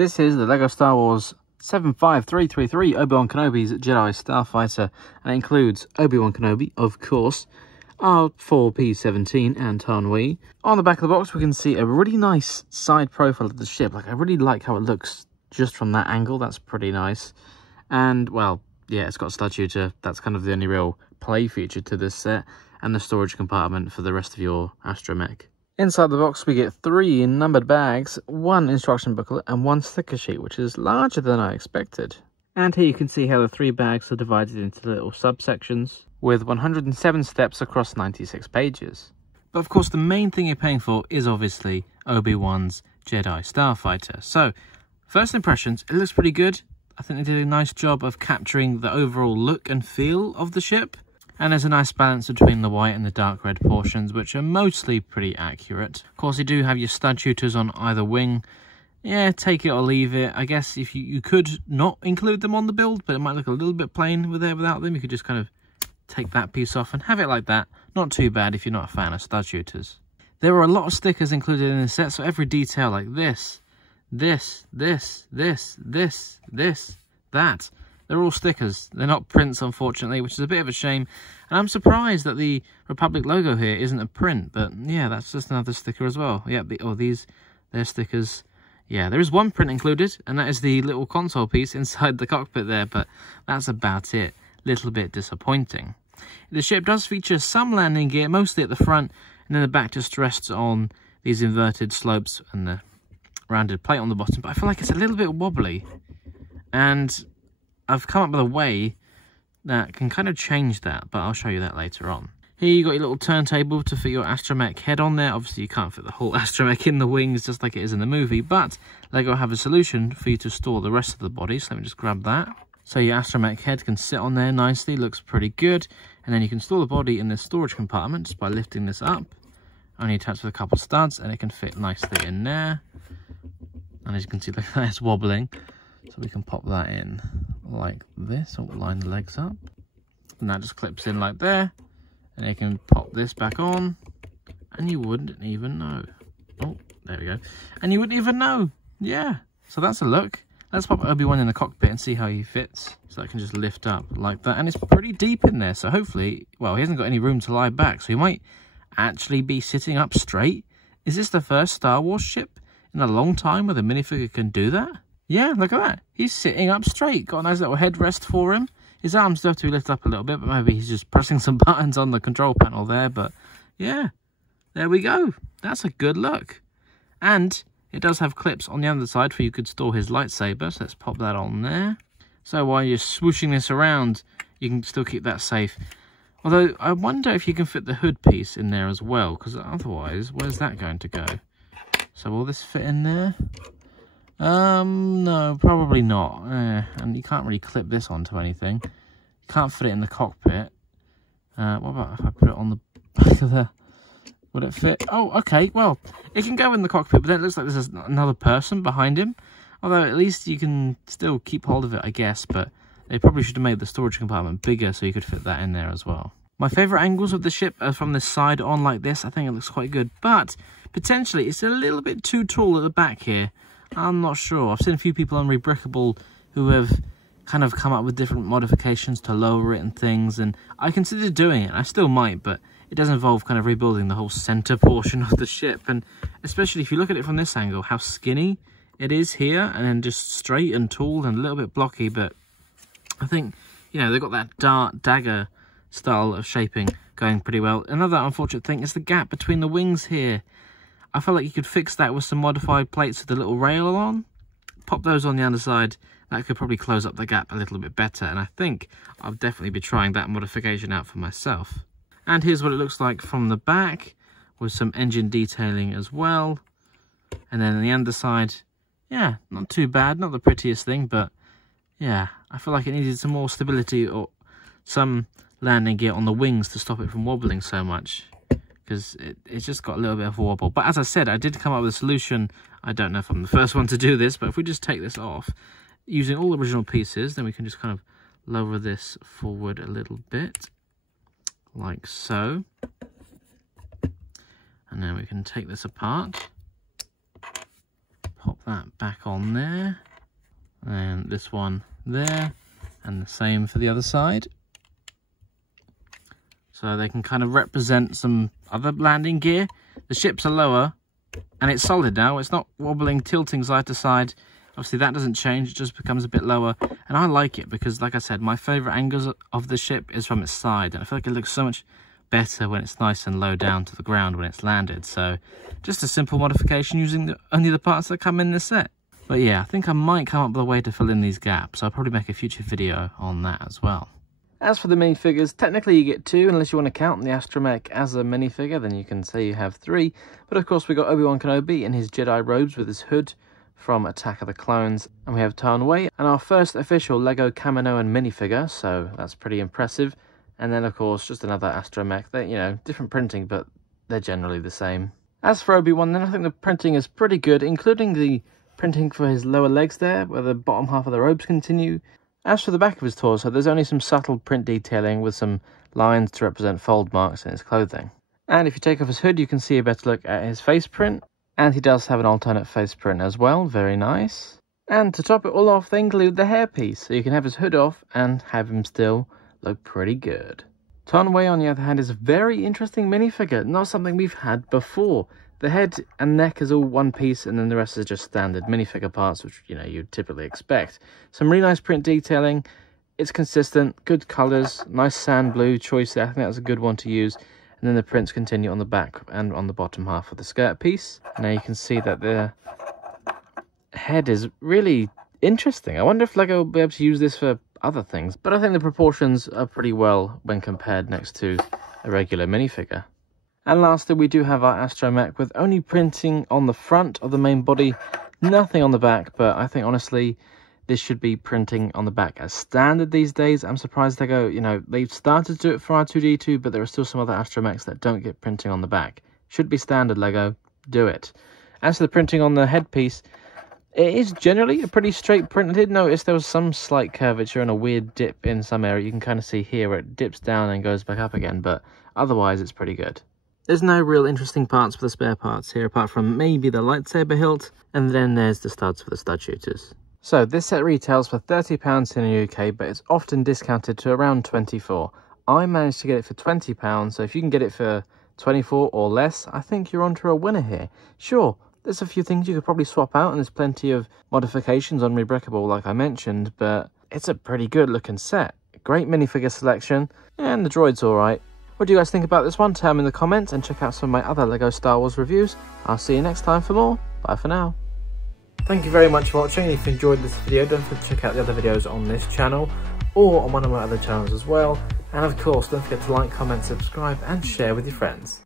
This is the LEGO Star Wars 75333 Obi-Wan Kenobi's Jedi Starfighter, and it includes Obi-Wan Kenobi, of course, R4P17 and Tanwi. On the back of the box, we can see a really nice side profile of the ship. Like, I really like how it looks just from that angle. That's pretty nice. And, well, yeah, it's got a stud shooter. That's kind of the only real play feature to this set, and the storage compartment for the rest of your astromech. Inside the box, we get 3 numbered bags, 1 instruction booklet, and 1 sticker sheet, which is larger than I expected. And here you can see how the 3 bags are divided into little subsections, with 107 steps across 96 pages. But of course, the main thing you're paying for is obviously Obi-Wan's Jedi Starfighter. So, first impressions, it looks pretty good. I think they did a nice job of capturing the overall look and feel of the ship. And there's a nice balance between the white and the dark red portions, which are mostly pretty accurate. Of course, you do have your stud shooters on either wing. Yeah, take it or leave it. I guess if you could not include them on the build, but it might look a little bit plain without them. You could just kind of take that piece off and have it like that. Not too bad if you're not a fan of stud shooters. There are a lot of stickers included in the set, so every detail like this, that. They're all stickers. They're not prints, unfortunately, which is a bit of a shame. And I'm surprised that the Republic logo here isn't a print, but yeah, that's just another sticker as well. Yeah, they're stickers. Yeah, there is one print included, and that is the little console piece inside the cockpit there, but that's about it. Little bit disappointing. The ship does feature some landing gear, mostly at the front, and then the back just rests on these inverted slopes and the rounded plate on the bottom, but I feel like it's a little bit wobbly. And I've come up with a way that can kind of change that, but I'll show you that later on. Here you got your little turntable to fit your astromech head on there. Obviously you can't fit the whole astromech in the wings just like it is in the movie, but LEGO have a solution for you to store the rest of the body, so let me just grab that. So your astromech head can sit on there nicely, looks pretty good, and then you can store the body in this storage compartment just by lifting this up. Only attached with a couple of studs, and it can fit nicely in there. And as you can see, look, it's wobbling. So we can pop that in like this, or line the legs up. And that just clips in like there. And you can pop this back on, and you wouldn't even know. Oh, there we go. And you wouldn't even know. Yeah, so that's a look. Let's pop Obi-Wan in the cockpit and see how he fits. So I can just lift up like that. And it's pretty deep in there, so hopefully, well, he hasn't got any room to lie back, so he might actually be sitting up straight. Is this the first Star Wars ship in a long time where the minifigure can do that? Yeah, look at that. He's sitting up straight. Got a nice little headrest for him. His arms do have to be lifted up a little bit, but maybe he's just pressing some buttons on the control panel there. But yeah, there we go. That's a good look. And it does have clips on the underside for you could store his lightsaber. So let's pop that on there. So while you're swooshing this around, you can still keep that safe. Although I wonder if you can fit the hood piece in there as well, because otherwise, where's that going to go? So will this fit in there? No, probably not. And you can't really clip this onto anything. You can't fit it in the cockpit. What about if I put it on the back of the... Would it fit? Oh, okay, well, it can go in the cockpit, but then it looks like there's another person behind him. Although at least you can still keep hold of it, I guess, but they probably should have made the storage compartment bigger so you could fit that in there as well. My favourite angles of the ship are from the side on like this. I think it looks quite good, but potentially it's a little bit too tall at the back here. I'm not sure. I've seen a few people on Rebrickable who have kind of come up with different modifications to lower it and things, and I considered doing it. I still might, but it does involve kind of rebuilding the whole centre portion of the ship, and especially if you look at it from this angle, how skinny it is here, and then just straight and tall and a little bit blocky, but I think, you know, they've got that dart dagger style of shaping going pretty well. Another unfortunate thing is the gap between the wings here. I feel like you could fix that with some modified plates with the little rail on. Pop those on the underside. That could probably close up the gap a little bit better. And I think I'll definitely be trying that modification out for myself. And here's what it looks like from the back, with some engine detailing as well. And then on the underside, yeah, not too bad. Not the prettiest thing, but yeah, I feel like it needed some more stability or some landing gear on the wings to stop it from wobbling so much, because it's just got a little bit of a wobble. But as I said, I did come up with a solution. I don't know if I'm the first one to do this, but if we just take this off, using all the original pieces, then we can just kind of lower this forward a little bit, like so. And then we can take this apart, pop that back on there. And this one there. And the same for the other side. So they can kind of represent some other landing gear. The ships are lower, and it's solid now. It's not wobbling, tilting side to side. Obviously that doesn't change, it just becomes a bit lower. And I like it because, like I said, my favourite angles of the ship is from its side. And I feel like it looks so much better when it's nice and low down to the ground when it's landed. So just a simple modification using only the parts that come in this set. But yeah, I think I might come up with a way to fill in these gaps. I'll probably make a future video on that as well. As for the minifigures, technically you get 2, unless you want to count the astromech as a minifigure, then you can say you have 3. But of course we got Obi-Wan Kenobi in his Jedi robes with his hood from Attack of the Clones. And we have Tarn Wei, and our first official Lego Kaminoan minifigure, so that's pretty impressive. And then of course just another astromech. They're, you know, different printing, but they're generally the same. As for Obi-Wan, then I think the printing is pretty good, including the printing for his lower legs there, where the bottom half of the robes continue. As for the back of his torso, there's only some subtle print detailing with some lines to represent fold marks in his clothing. And if you take off his hood, you can see a better look at his face print. And he does have an alternate face print as well, very nice. And to top it all off, they include the hairpiece, so you can have his hood off and have him still look pretty good. Tarn Wei, on the other hand, is a very interesting minifigure, not something we've had before. The head and neck is all one piece, and then the rest is just standard minifigure parts, which, you know, you'd typically expect. Some really nice print detailing. It's consistent, good colours, nice sand blue choice there. I think that was a good one to use. And then the prints continue on the back and on the bottom half of the skirt piece. Now you can see that the head is really interesting. I wonder if Lego will be able to use this for other things. But I think the proportions are pretty well when compared next to a regular minifigure. And lastly, we do have our astromech with only printing on the front of the main body, nothing on the back, but I think honestly this should be printing on the back as standard these days. I'm surprised they go, you know, they've started to do it for R2-D2, but there are still some other astromechs that don't get printing on the back. Should be standard, Lego. Do it. As for the printing on the headpiece, it is generally a pretty straight print. I did notice there was some slight curvature and a weird dip in some area. You can kind of see here where it dips down and goes back up again, but otherwise it's pretty good. There's no real interesting parts for the spare parts here, apart from maybe the lightsaber hilt, and then there's the studs for the stud shooters. So this set retails for £30 in the UK, but it's often discounted to around £24. I managed to get it for £20, so if you can get it for £24 or less, I think you're onto a winner here. Sure, there's a few things you could probably swap out, and there's plenty of modifications on Rebreakable like I mentioned, but it's a pretty good looking set. Great minifigure selection, and the droid's alright. What do you guys think about this one? Tell me in the comments, and check out some of my other LEGO Star Wars reviews. I'll see you next time for more. Bye for now. Thank you very much for watching. If you enjoyed this video, don't forget to check out the other videos on this channel, or on one of my other channels as well. And of course, don't forget to like, comment, subscribe, and share with your friends.